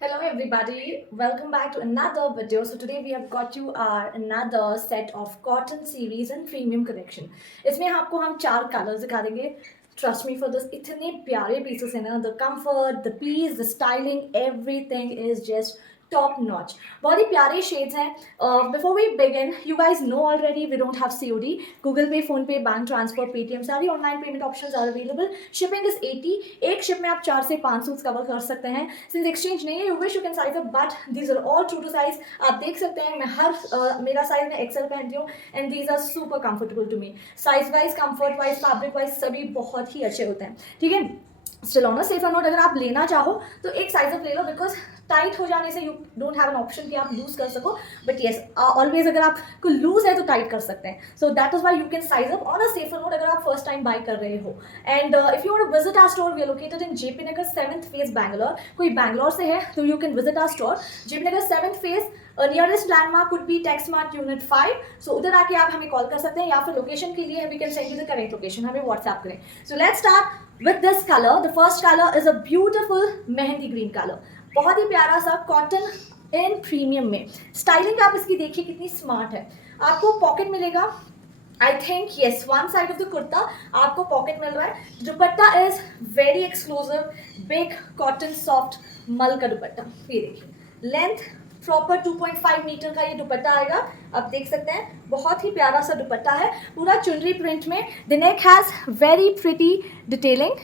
Hello everybody, welcome back to another video. So today we have got you our another set of cotton series and premium collection. इसमें आपको हम 4 colours दिखा देंगे. Trust me for this, इतने प्यारे pieces हैं ना. The comfort, the piece, the styling, everything is just top notch. बहुत ही प्यारे शेड्स हैं. Before we begin, you guys know already we don't have COD. Google Pay, Phone Pay, bank transfer, Paytm सारी online payment options are available. Shipping is 80. एक ship में आप 4 से 5 suits cover कर सकते हैं. सिंस एक्सचेंज नहीं है, you wish you can size up, but these are all true to size. आप देख सकते हैं मैं मेरा साइज में एक्सेल पहनती हूँ and these are super comfortable to me. Size wise, comfort wise, fabric wise सभी बहुत ही अच्छे होते हैं. ठीक है, still on a safer note, अगर आप लेना चाहो तो एक साइज अप ले लो, बिकॉज टाइट हो जाने से you don't have an option कि आप लूज कर सको. बट येस, ऑलवेज अगर आपको लूज है तो टाइट कर सकते हैं. So that is why you can size up on a safer note अगर आप फर्स्ट टाइम बाय कर रहे हो. And if you want to visit our store, we are located in JP Nagar 7th phase Bangalore. कोई बैंगलोर से है तो you can visit our store JP Nagar 7th phase. Nearest landmark could be Texmart unit 5. So उधर आके आप हमें कॉल कर सकते हैं, या फिर लोकेशन के लिए we can send you the correct location, हमें व्हाट्सएप करें. So let's start with this color. The first color is a beautiful mehndi green color. बहुत ही प्यारा सा कॉटन इन प्रीमियम में. स्टाइलिंग आप इसकी देखिए कितनी स्मार्ट है. आपको पॉकेट मिलेगा, I think yes, one side of the kurta आपको पॉकेट मिल रहा है. Dupatta is very exclusive, big cotton soft mul का दुपट्टा. ये देखिए, लेंथ प्रॉपर 2.5 मीटर का ये दुपट्टा आएगा. आप देख सकते हैं बहुत ही प्यारा सा दुपट्टा है, पूरा चुनरी प्रिंट में. The neck has very pretty detailing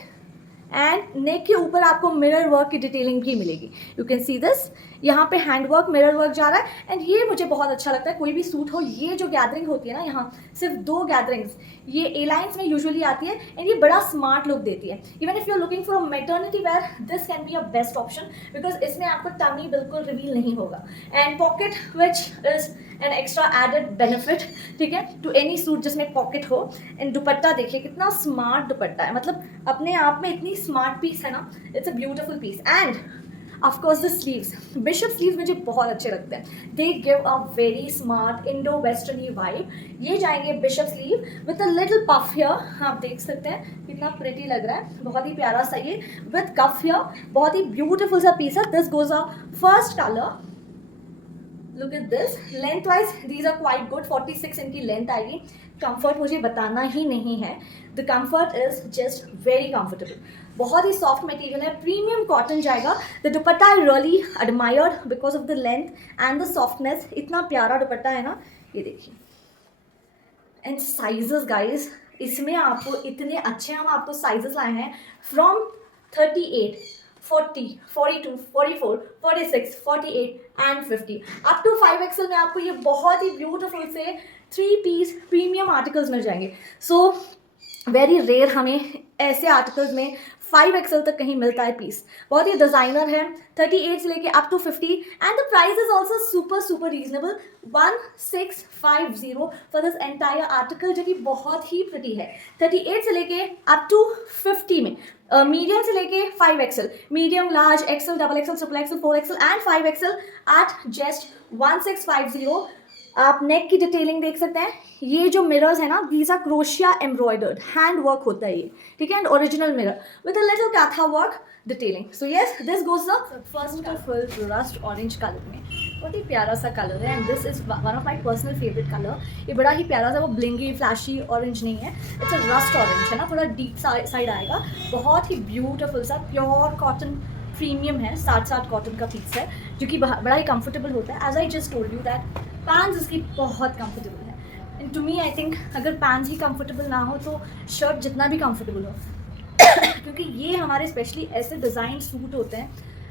and neck के ऊपर आपको मिरर वर्क की डिटेलिंग भी मिलेगी. यू कैन सी दिस, यहाँ पे हैंड वर्क, मिरर वर्क जा रहा है. एंड ये मुझे बहुत अच्छा लगता है. कोई भी सूट हो, ये जो गैदरिंग होती है ना, यहाँ सिर्फ 2 गैदरिंग्स ये ए लाइन्स में यूजुअली आती है एंड ये बड़ा स्मार्ट लुक देती है. Even if you are looking for a maternity wear, this can be a best option, because इसमें आपको टमी बिल्कुल रिवील नहीं होगा. And pocket which is an extra added benefit, ठीक है, टू एनी सूट जिसमें पॉकेट हो. एंड दुपट्टा देखिए कितना स्मार्ट दुपट्टा है, मतलब अपने आप में इतनी स्मार्ट पीस है ना. It's a beautiful piece. And of course the sleeves, bishop sleeves मुझे बहुत अच्छे लगते हैं. They give a very smart Indo westerny vibe. ये जाएंगे bishop sleeve with a little puff here. आप देख सकते हैं कितना प्रिटी लग रहा है, बहुत ही प्यारा सा ये विद कफ हियर. बहुत ही ब्यूटिफुल सा पीस है. This goes a first colour. Look at this. Length wise these are quite good. 46 इनकी लेंथ आएगी. कंफर्ट मुझे बताना ही नहीं है. The comfort is just very comfortable. बहुत ही सॉफ्ट मटेरियल है, प्रीमियम कॉटन जाएगा. The dupatta I really admired because of the length and the softness. इतना प्यारा दुपट्टा है ना, ये देखिए. एंड साइजेस गाइज, इसमें आपको इतने अच्छे हम आपको साइजेस लाए हैं from 38, 40, 42, 44, 46, 48 and 50 up to 5XL में आपको ये बहुत ही ब्यूटीफुल से 3 पीस प्रीमियम आर्टिकल्स मिल जाएंगे. सो वेरी रेयर हमें ऐसे आर्टिकल्स में 5XL तक कहीं मिलता है पीस. बहुत ही डिज़ाइनर है. 38 से लेके up to 50 and the price is also super super reasonable. 1650 for this entire article, जो कि बहुत ही प्रिटी है. 38 से लेके अप टू 50 में, मीडियम से लेके 5XL, medium, large, XL, double XL, triple XL, 4XL and 5XL at just 1650. आप नेक की डिटेलिंग देख सकते हैं. ये जो मिरर्स है ना, these are crochet embroidered, hand work होता है ये, ठीक है. And original mirror with a little कैथा work detailing. So yes, this goes the first full rust orange colour में. बहुत ही प्यारा सा कलर है and this is one of my personal favourite colour. ये बड़ा ही प्यारा सा, वो ब्लिंगी फ्लैशी ऑरेंज नहीं है. इट्स अ रस्ट ऑरेंज है ना, थोड़ा डीप साइड आएगा. बहुत ही ब्यूटिफुल सा प्योर कॉटन प्रीमियम है. 60 कॉटन का पीस है जो कि बड़ा ही कंफर्टेबल होता है. As I just told you that pants इसकी बहुत कंफर्टेबल है. And to me I think अगर पैंट्स ही कंफर्टेबल ना हो तो शर्ट जितना भी कंफर्टेबल हो क्योंकि ये हमारे स्पेशली ऐसे डिज़ाइन सूट होते हैं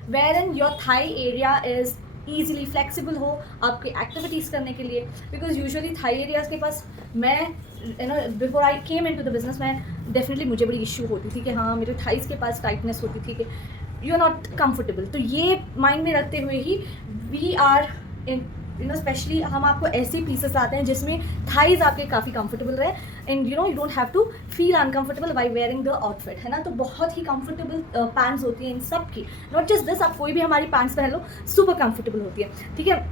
wear in your thigh area is easily flexible हो आपकी एक्टिविटीज़ करने के लिए. बिकॉज यूजुअली थाई एरियाज़ के पास, मैं you know before I came in to the business, मैं डेफिनेटली मुझे बड़ी इशू होती थी कि हाँ मेरे थाइस के पास टाइटनेस होती थी कि यू आर नॉट कंफर्टेबल. तो ये माइंड में रखते हुए ही वी आर इन स्पेशली हम आपको ऐसे पीसेस आते हैं जिसमें थाइज आपके काफ़ी कंफर्टेबल रहे and you don't have to feel uncomfortable by wearing the outfit, है ना. तो बहुत ही कंफर्टेबल पैंट्स होती हैं इन सब की. नॉट जस्ट दिस, आप कोई भी हमारी पैंट्स पहन लो सुपर कंफर्टेबल होती है, ठीक है.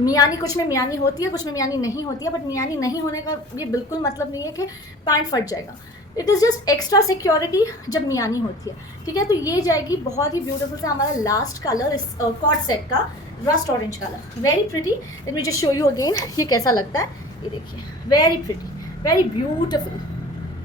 मियानी, कुछ में मियानी होती है, कुछ में मियानी नहीं होती है, बट मियानी नहीं होने का ये बिल्कुल मतलब नहीं है कि पैंट फट जाएगा. It is just extra security जब मियानी होती है, ठीक है। तो ये जाएगी बहुत ही ब्यूटीफुल सा हमारा लास्ट कलर इस कॉट सेट का, rust orange colour, very pretty. Late me just show you again ये कैसा लगता है, ये देखिए, वेरी प्रिटी, वेरी ब्यूटीफुल,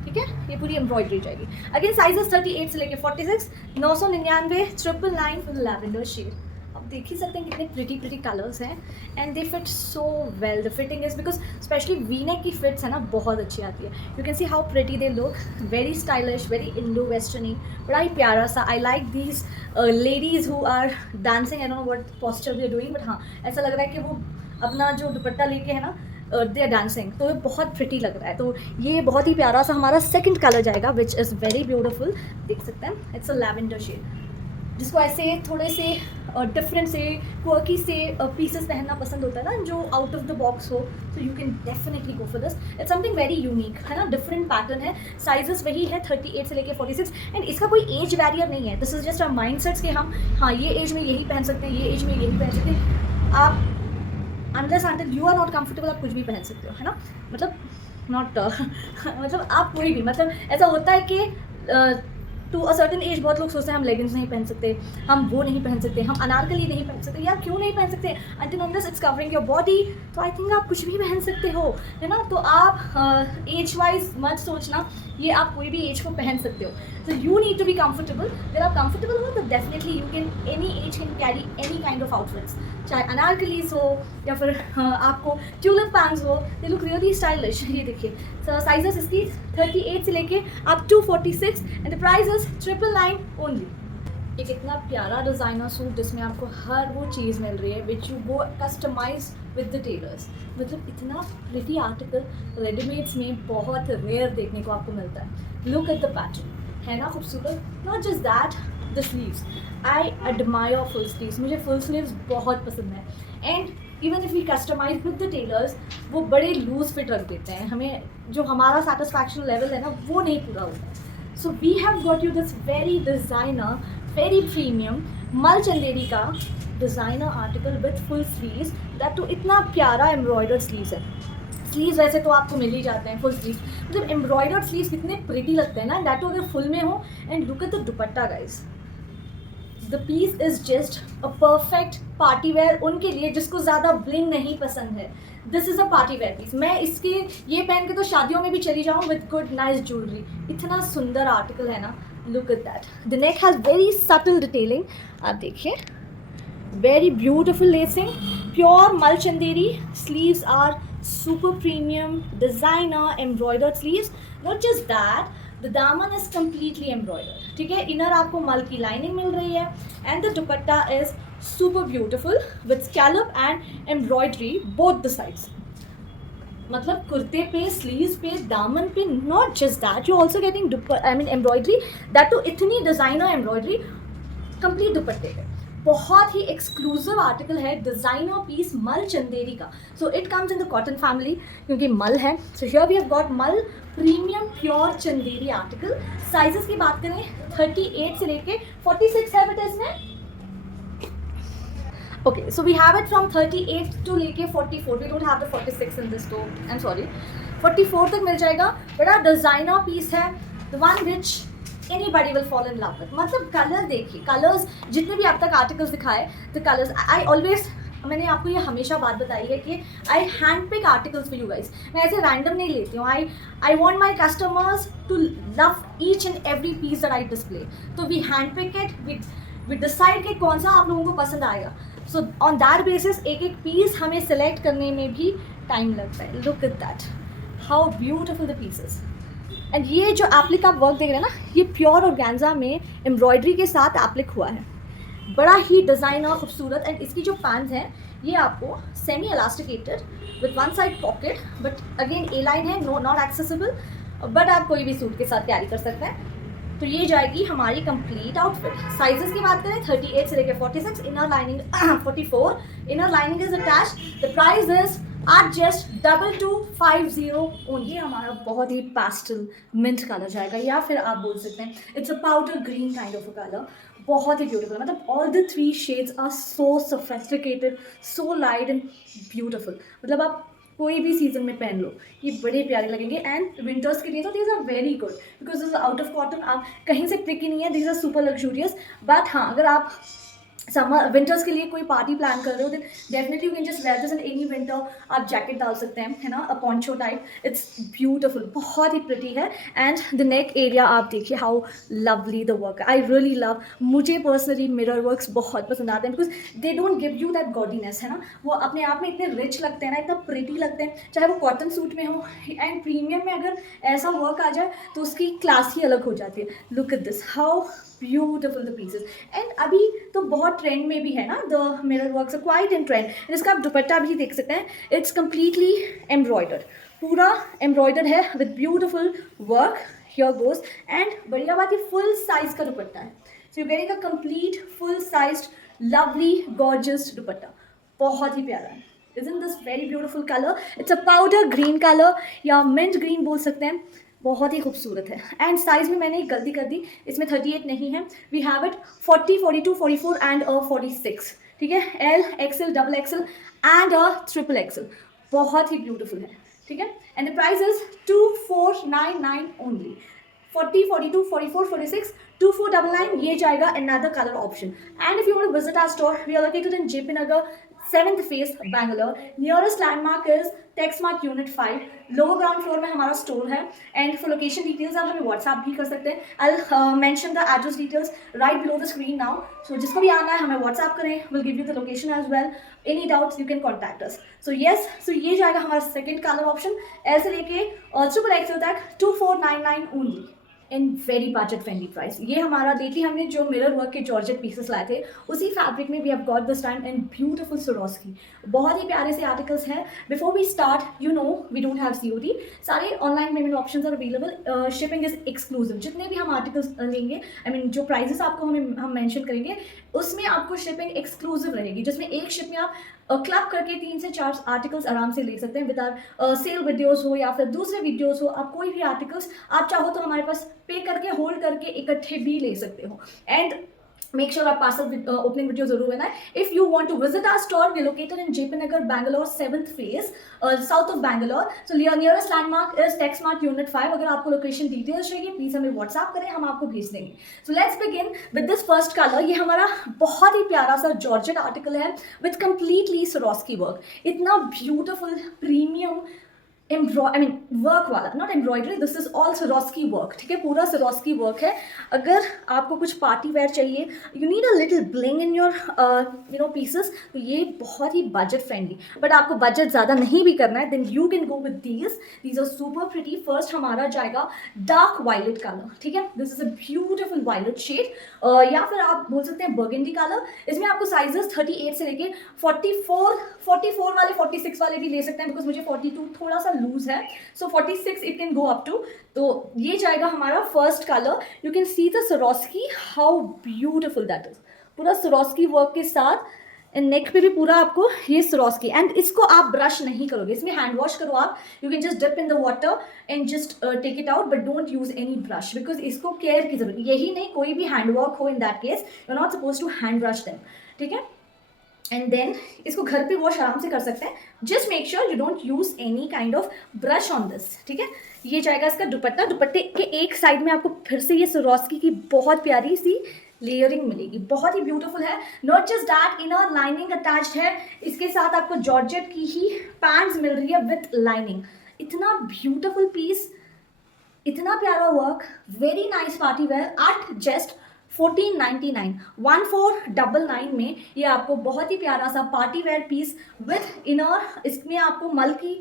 ठीक है। ये पूरी एम्ब्रॉयडरी जाएगी। अगेन साइजेस 38 से लेके 46, 999, 999 फॉर लैवेंडर शेड। आप देख ही सकते हैं कितने प्रिटी कलर्स हैं, and they fit so well. The fitting is because specially V neck की फिट्स है ना बहुत अच्छी आती है। You can see how pretty they look, very stylish, very Indo westerny, बड़ा ही प्यारा सा। I like these ladies who are dancing, I don't know what posture they are doing, but हाँ ऐसा लग रहा है कि वो अपना जो दुपट्टा लेके है ना दे आर डांसिंग, तो ये बहुत प्रिटी लग रहा है। तो ये बहुत ही प्यारा सा हमारा सेकंड कलर जाएगा विच इज़ वेरी ब्यूटीफुल, देख सकते हैं, इट्स अ लैवेंडर शेड, जिसको ऐसे थोड़े से डिफरेंट से क्वर्की से पीसेस पहनना पसंद होता है ना, जो आउट ऑफ द बॉक्स हो, तो you can definitely go for this. It's something very unique, है ना, डिफरेंट पैटर्न है। साइजेस वही है 38 से लेके 46, एंड इसका कोई एज बैरियर नहीं है। This is just a mind sets कि हम हाँ ये एज में यही पहन सकते हैं, ये एज में यही पहन सकते हैं। आप unless until you are not comfortable आप कुछ भी पहन सकते हो, है ना, मतलब नॉट मतलब आप कोई भी, मतलब ऐसा होता है कि टू अ सर्टन एज बहुत लोग सोचते हैं हम लेगिंग्स नहीं पहन सकते, हम वो नहीं पहन सकते, हम अनारकली नहीं पहन सकते। यार क्यों नहीं पहन सकते? Until unless it's covering your body, तो आई थिंक आप कुछ भी पहन सकते हो, है ना। तो आप एज वाइज मत सोचना, ये आप कोई भी एज को पहन सकते हो। So you need to be comfortable. अगर आप comfortable हो तो definitely you can, any age can carry any kind of outfits. चाहे अनारकलीज हो या फिर आपको ट्यूलिप पैंट्स हो, they look really stylish. ये देखिए, so sizes इसकी 38 से लेके up to 46 and the price is 999 only. एक इतना प्यारा डिज़ाइनर सूट जिसमें आपको हर वो चीज़ मिल रही है which you go customise with the tailors. मतलब इतना प्रिटी आर्टिकल रेडीमेड्स में बहुत रेयर देखने को आपको मिलता है। लुक एट द पैटर्न, है ना खूबसूरत। Not just that, the sleeves, I admire full sleeves, मुझे फुल स्लीव्स बहुत पसंद है। And even if we customise with the tailors, वो बड़े लूज फिट रख देते हैं, हमें जो हमारा सेटिस्फैक्शन लेवल है ना वो नहीं पूरा होता है। So we have got you this very designer, very premium mul Chanderi का designer article with full sleeves, that तो इतना प्यारा एम्ब्रॉयडर्ड स्लीव्स है। स्लीव्स वैसे तो आपको मिल ही जाते हैं फुल स्लीव्स, मतलब एम्ब्रॉयडर्ड स्लीव्स कितने प्रिटी लगते हैं ना, दैट तो अगर फुल में हो। And look at the dupatta guys, the piece is just a perfect party wear उनके लिए जिसको ज़्यादा ब्लिंग नहीं पसंद है। This is a party wear piece. मैं इसके ये पहन के तो शादियों में भी चली जाऊँ विद गुड नाइस ज्वेलरी। इतना सुंदर आर्टिकल है ना, look at that. The neck has very subtle detailing, आप देखिए, very beautiful lacing, pure mul Chanderi. Sleeves are super premium designer embroidered sleeves. Not just that, the daman is completely embroidered, ठीक है। Inner आपको मल की लाइनिंग मिल रही है, and the dupatta is super beautiful with scallop and embroidery both the sides. मतलब कुर्ते पे, स्लीव्स पे, दामन पे, not just that, you also getting embroidery, that तो इतनी डिजाइनर एम्ब्रॉयडरी कंप्लीट दुपट्टे पे। बहुत ही एक्सक्लूसिव आर्टिकल है, डिज़ाइनर पीस मल चंदेरी का। So it comes in the cotton family क्योंकि मल है। So here we have got mul premium pure Chanderi article. Sizes की बात करें 38 से लेके 46 है बेटा इसमें। Okay, so we have it from 38 to लेके 44. We don't have the 46 in this though. I'm sorry. 44 तक मिल जाएगा। बड़ा डिज़ाइनर पीस है, the one which anybody will fall in love with. मतलब कलर देखिए, कलर्स जितने भी अब तक आर्टिकल्स दिखाए, the colors, I always, मैंने आपको ये हमेशा बात बताई है कि I hand pick articles for you guys. मैं ऐसे रैंडम नहीं लेती हूँ। I want my customers to love each and every piece that I display. तो we hand pick it, we decide कि कौन सा आप लोगों को पसंद आएगा। सो ऑन दैट बेसिस एक एक पीस हमें सेलेक्ट करने में भी टाइम लगता है। Look at that, how beautiful the pieces. And ये जो एप्लिक आप वर्क देख रहे हैं ना, ये प्योर ऑर्गेन्जा में एम्ब्रॉयडरी के साथ एप्लिक हुआ है, बड़ा ही डिज़ाइनर खूबसूरत। एंड इसकी जो पैंट्स हैं ये आपको semi elasticated with one side pocket, but again A line है, नो नॉट एक्सेसिबल, बट आप कोई भी सूट के साथ कैरी कर सकते हैं। तो ये जाएगी हमारी कंप्लीट आउटफिट। साइजेस की बात करें 38 से लेकर 46, inner lining 44, inner lining is attached. The price is at just 2250 only. हमारा बहुत ही पेस्टल मिंट कलर जाएगा, या फिर आप बोल सकते हैं it's a powder green kind of a colour. बहुत ही ब्यूटीफुल, मतलब all the 3 shades are so sophisticated, so light and beautiful. मतलब आप कोई भी सीजन में पहन लो, ये बड़े प्यारे लगेंगे। एंड विंटर्स के लिए तो these are very good because this out of cotton, आप कहीं से प्रिकी नहीं है, these are super luxurious. But हाँ, अगर आप समर विंटर्स के लिए कोई पार्टी प्लान कर रहे हो, then definitely you can just wear this in any winter. आप जैकेट डाल सकते हैं, है ना, a poncho type. It's beautiful, बहुत ही प्रिटी है। एंड द नेक एरिया आप देखिए how lovely the work, I really love. मुझे पर्सनली मिरर वर्क्स बहुत पसंद आते हैं because they don't give you that gaudiness, है ना, वो अपने आप में इतने रिच लगते हैं ना, इतना प्रिटी लगते हैं, चाहे वो कॉटन सूट में हो। एंड प्रीमियम में अगर ऐसा वर्क आ जाए तो उसकी क्लास ही अलग हो जाती है। Look at this, how beautiful the pieces. And अभी तो बहुत ट्रेंड में भी है ना, the mirror works are quite in trend. इसका आप दुपट्टा भी देख सकते हैं, इट्स कम्प्लीटली एम्ब्रॉयडर्ड, पूरा एम्ब्रॉयडर्ड है with beautiful work, here goes. And बढ़िया बात, ये फुल साइज का दुपट्टा है, so you getting a complete full sized lovely gorgeous dupatta, बहुत ही प्यारा है। Isn't this very beautiful color? It's a powder green color या mint green बोल सकते हैं, बहुत ही खूबसूरत है। एंड साइज में मैंने एक गलती कर दी, इसमें 38 नहीं है, वी हैव इट 40, 42, 44 एंड 46, ठीक है, L, XL, double XL and triple XL, बहुत ही ब्यूटीफुल है, ठीक है। And the price is 2499 only. 40, 42, 44, 46, 2499, ये जाएगा another color option. And if you want to visit our store, we are located in JP Nagar, 7th phase, Bangalore. Nearest landmark is TechSmart Unit 5. Lower ground floor में हमारा store है। And for location details आप हमें WhatsApp भी कर सकते हैं। I mention the address details right below the screen now. So जिसको भी आना है हमें व्हाट्सएप करें, will give you the location as well. Any doubts you can contact us. So yes, so ये जाएगा हमारा सेकंड कलर ऑप्शन, ऐसे लेके ट्रिपल एक्सएल तक 2499 only in very budget friendly price. ये हमारा लेटली हमने जो मिरर वर्क के जॉर्जेट पीसेस लाए थे, उसी फैब्रिक में we have got this time in beautiful Swarovski। बहुत ही प्यारे से आर्टिकल्स हैं। Before we start, you know we don't have COD, सारे online payment options are available, shipping is exclusive. जितने भी हम आर्टिकल्स लेंगे, आई मीन जो प्राइजेस आपको हम मेंशन करेंगे, उसमें आपको शिपिंग एक्सक्लूसिव रहेगी, जिसमें एक शिप में आप क्लब करके 3 से 4 आर्टिकल्स आराम से ले सकते हैं। विद आर सेल वीडियोस हो या फिर दूसरे वीडियोस हो, आप कोई भी आर्टिकल्स आप चाहो तो हमारे पास पे करके होल्ड करके इकट्ठे भी ले सकते हो। एंड मेक श्योर आप पार्सल ओपनिंग वीडियो जरूर बनाए। If you want to visit our store, we located in JP Nagar, Bangalore, 7th phase, south of Bangalore. So nearest landmark is TechSmart Unit 5। अगर आपको लोकेशन डिटेल्स चाहिए, please हमें WhatsApp करें, हम आपको भेज देंगे। So let's begin with this first colour. ये हमारा बहुत ही प्यारा सा जॉर्जेट आर्टिकल है विद कंप्लीटली Swarovski वर्क। इतना ब्यूटिफुल प्रीमियम वर्क वाला, not embroidery, this is all Swarovski work, ठीक है, पूरा Swarovski वर्क है। अगर आपको कुछ पार्टी वेयर चाहिए, you need a little bling in your pieces, तो ये बहुत ही बजट फ्रेंडली। बट आपको बजट ज़्यादा नहीं भी करना है, then you can go with these are super pretty. First हमारा जाएगा डार्क वायलेट कलर, ठीक है, this is a beautiful violet shade, या फिर आप बोल सकते हैं बर्गेंडी कलर। इसमें आपको साइजेस 38 से लेके 44 वाले, 46 वाले भी ले सकते हैं, बिकॉज मुझे 42 थोड़ा सा लूज है, so 46 it can go up to. तो ये जाएगा हमारा first colour. You can see the Swarovski, how beautiful that is, पूरा Swarovski वर्क के साथ। एंड नेक पे भी पूरा आपको ये Swarovski। एंड इसको आप ब्रश नहीं करोगे, इसमें हैंड वॉश करो आप। You can just dip in the water and just take it out, but don't use any brush, because इसको केयर की जरूरत, यही नहीं कोई भी हैंड वर्क हो, in that case you are not suppose to hand brush them, ठीक है। एंड देन इसको घर पे वॉश आराम से कर सकते हैं। Just make sure you don't use any kind of brush on this, ठीक है। ये जाएगा इसका दुपट्टा। दुपट्टे के एक साइड में आपको फिर से ये Swarovski की बहुत प्यारी सी लेयरिंग मिलेगी, बहुत ही ब्यूटीफुल है। Not just that, inner lining attached है, इसके साथ आपको जॉर्जेट की ही पैंट्स मिल रही है विथ लाइनिंग। इतना ब्यूटीफुल पीस, इतना प्यारा work, very nice party wear at just 1499, 1499 में ये आपको बहुत ही प्यारा सा party wear piece with inner, इसमें आपको मल की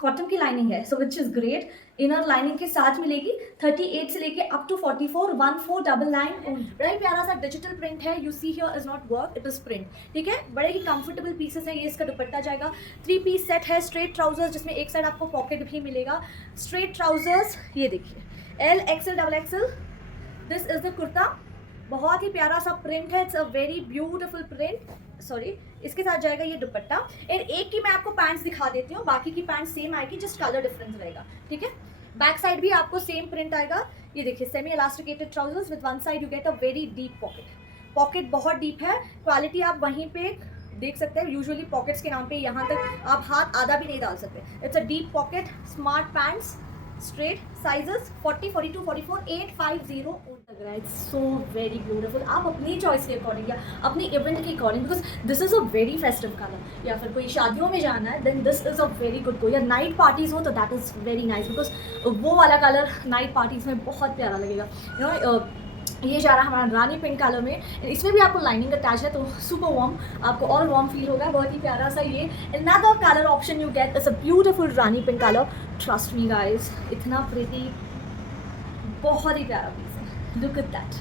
कॉटन की लाइनिंग है, so which is great. Inner lining के साथ मिलेगी 38 से लेके अप टू 44, 1499। बड़ा ही प्यारा सा डिजिटल प्रिंट है। You see here is not work, it is print, ठीक है। बड़े ही कंफर्टेबल पीसेस है। ये इसका दुपट्टा जाएगा। 3 पीस सेट है, स्ट्रेट ट्राउजर्स, जिसमें एक साइड आपको पॉकेट भी मिलेगा। स्ट्रेट ट्राउजर्स, ये देखिए, L, XL, double XL, this is the kurta. बहुत ही प्यारा सा प्रिंट है, it's a very beautiful print. Sorry, इसके साथ जाएगा ये दुपट्टा। और एक की मैं आपको पैंट्स दिखा देती हूँ, बाकी की पैंट सेम आएगी, जस्ट कलर डिफरेंस रहेगा, ठीक है। बैक साइड भी आपको सेम प्रिंट आएगा। ये देखिए, semi elasticated trousers with one side you get a very deep pocket. Pocket बहुत डीप है, क्वालिटी आप वहीं पे देख सकते हैं यूजुअली पॉकेट्स के नाम पे यहाँ तक आप हाथ आधा भी नहीं डाल सकते. It's a deep pocket, smart pants, straight, sizes 40, 42, 44, 850 लग रहा है. It's so very beautiful. आप अपनी चॉइस के अकॉर्डिंग या अपने इवेंट के according, because this is a very festive colour, या फिर कोई शादियों में जाना है then this is a very good go, या नाइट पार्टीज़ हो तो that is very nice, because वो वाला कलर नाइट पार्टीज़ में बहुत प्यारा लगेगा. यू नो ये जा रहा है हमारा रानी पिंक कलर में. इसमें भी आपको लाइनिंग अटैच है तो सुपर वार्म, आपको और वार्म फील होगा. बहुत ही प्यारा सा ये another colour option you get is a beautiful Rani pink colour. Trust me guys, इतना प्रिटी, बहुत ही प्यारा पीस है. लुक एट दैट,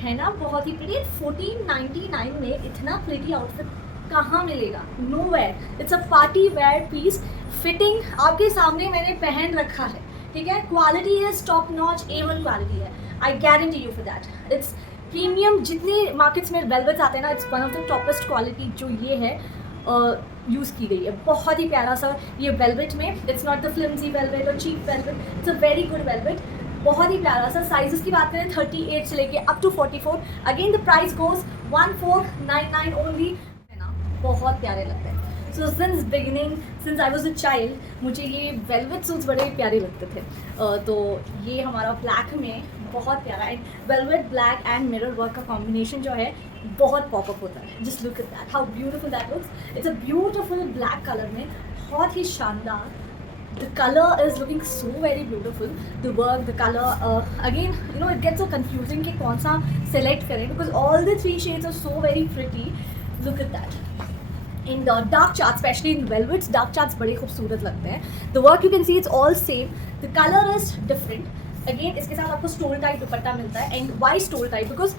है ना, बहुत ही प्रिटी. 1499 में इतना प्रिटी आउटफिट कहाँ मिलेगा? Nowhere. It's a party wear piece. Fitting आपके सामने मैंने पहन रखा है, ठीक है. Quality is top notch, A1 quality है. I guarantee you for that. It's premium. जितने मार्केट्स में वेलवेट्स आते हैं ना, it's one of the toppest quality जो ये है यूज़ की गई है. बहुत ही प्यारा सा ये वेलवेट में. It's not the flimsy velvet और cheap velvet, it's a very good velvet. बहुत ही प्यारा सा. साइजेस की बात करें 38 से लेके up to 44. Again the price goes 1499 only, है ना. बहुत प्यारे लगते हैं. So since beginning, since I was a child, मुझे ये वेलवेट सूट्स बड़े प्यारे लगते थे. तो ये हमारा ब्लैक में बहुत प्यारा है. Velvet black and mirror work का कॉम्बिनेशन जो है बहुत पॉपअप होता है. Just look at that, how beautiful that looks. It's a beautiful black colour में, बहुत ही शानदार. The color is looking so very beautiful. The work, the color, again, you know, it gets so confusing कि कौन सा select करें, because all the three shades are so very pretty. Look at that. In the dark charts, especially in velvets, dark charts बड़े खूबसूरत लगते हैं. The work you can see it's all same. The color is different. Again, इसके साथ आपको stall type दुपट्टा मिलता है. And why stole type? Because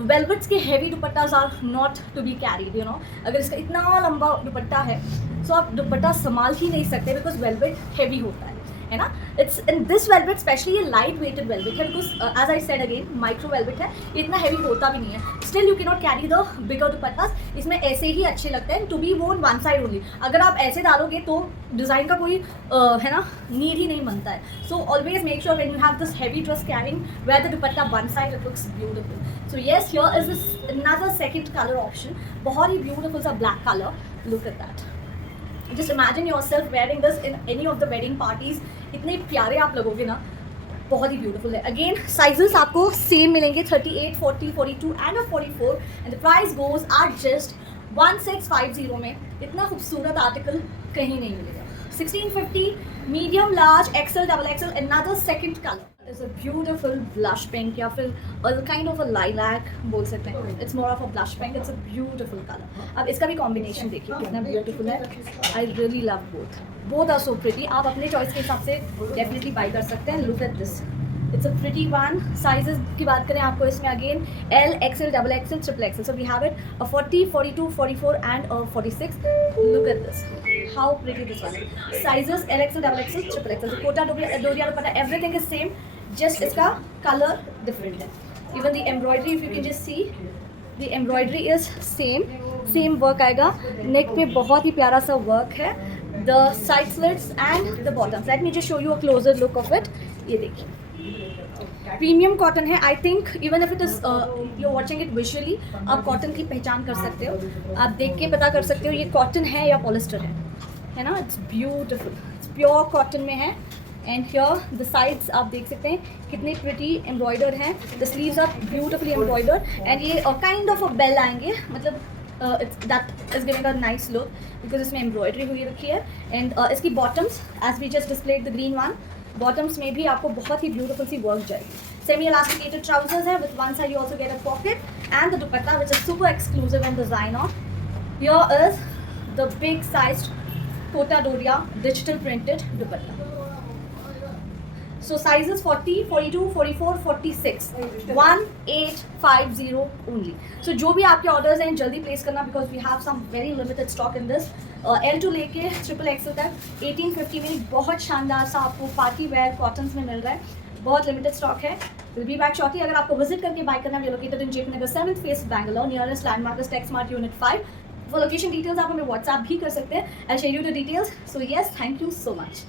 velvets के heavy dupattas are not to be carried, you know. अगर इसका इतना लंबा दुपट्टा है तो आप दुपट्टा संभाल ही नहीं सकते, बिकॉज वेलवेट हैवी होता है ना. It's in this velvet specially ये लाइट वेटेड वेलवेट है, because as I said again micro velvet है. इतना हैवी होता भी नहीं है. Still you can not carry the bigger dupattas. इसमें ऐसे ही अच्छे लगते हैं to be worn one side only. अगर आप ऐसे डालोगे तो डिज़ाइन का कोई है ना नीड ही नहीं बनता है. So always make sure when you have this heavy dress carrying wear the dupatta one side, it looks beautiful. So yes, here is this another second color option. बहुत ही beautiful सा black color. Look at that. Just imagine yourself wearing this in any of the wedding parties. इतने प्यारे आप लगोगे ना. बहुत ही beautiful है. Again, sizes आपको same मिलेंगे 38, 40, 42 and a 44. And the price goes at just 1650 में. इतना खूबसूरत आर्टिकल कहीं नहीं मिलेगा. 1650, medium, large, XL, double XL, another second color. It's a beautiful blush pink, या फिर a kind of a lilac बोल सकते हैं. It's more of a blush pink. It's a beautiful color. अब इसका भी combination देखिए कितना beautiful है. I really love both. Both are so pretty. आप अपने choice के हिसाब से definitely buy कर सकते हैं. Look at this. It's a pretty one. Sizes की बात करें आपको इसमें again L, XL, double XL, triple XL. So we have it a 40, 42, 44 and a 46. Look at this. How pretty this one is. Sizes L, XL, double XL, triple XL. So Kota Doria dupatta everything is same. Just इसका colour different है. Even the embroidery if you can just see, the embroidery is same work आएगा. Neck पे बहुत ही प्यारा सा work है. The side slits and the bottoms. Let me just show you a closer look of it. ये देखिए premium cotton है. I think even if it is you are watching it visually, आप कॉटन की पहचान कर सकते हो. आप देख के पता कर सकते हो ये कॉटन है या पॉलिस्टर है ना. It's beautiful. It's pure cotton में है. एंड हियर द साइड्स आप देख सकते हैं कितने प्रिटी एम्ब्रॉयडर्ड हैं. The sleeves are beautifully embroidered. And ये काइंड ऑफ अ बेल आएंगे, मतलब that is giving a nice look because इसमें एम्ब्रॉयडरी हुई रखी है. एंड इसकी bottoms as we just displayed the green one, bottoms में भी आपको बहुत ही ब्यूटिफुल सी वर्क जाएगी. सेमी इलास्टिकेटेड ट्राउजर्स है. With one side you also get a pocket and the dupatta which is super exclusive and design on. Here is the big sized Kota Doria digital printed dupatta. So sizes 40, 42, 44, 46, 1850 only. So जो भी आपके orders हैं जल्दी place करना because we have some very limited stock in this. L2 लेके triple XL तक 1850 में बहुत शानदार सा आपको पार्टी वेयर कॉटन्स में मिल रहा है. बहुत लिमिटेड स्टॉक है. We'll be back shortly. अगर आपको विजिट करके बाय करना है, we are located in JP Nagar 7th phase Bangalore. Nearest landmark is TechSmart Unit 5. For location details आप हमें WhatsApp भी कर सकते हैं. I'll share you the details. So yes, thank you so much.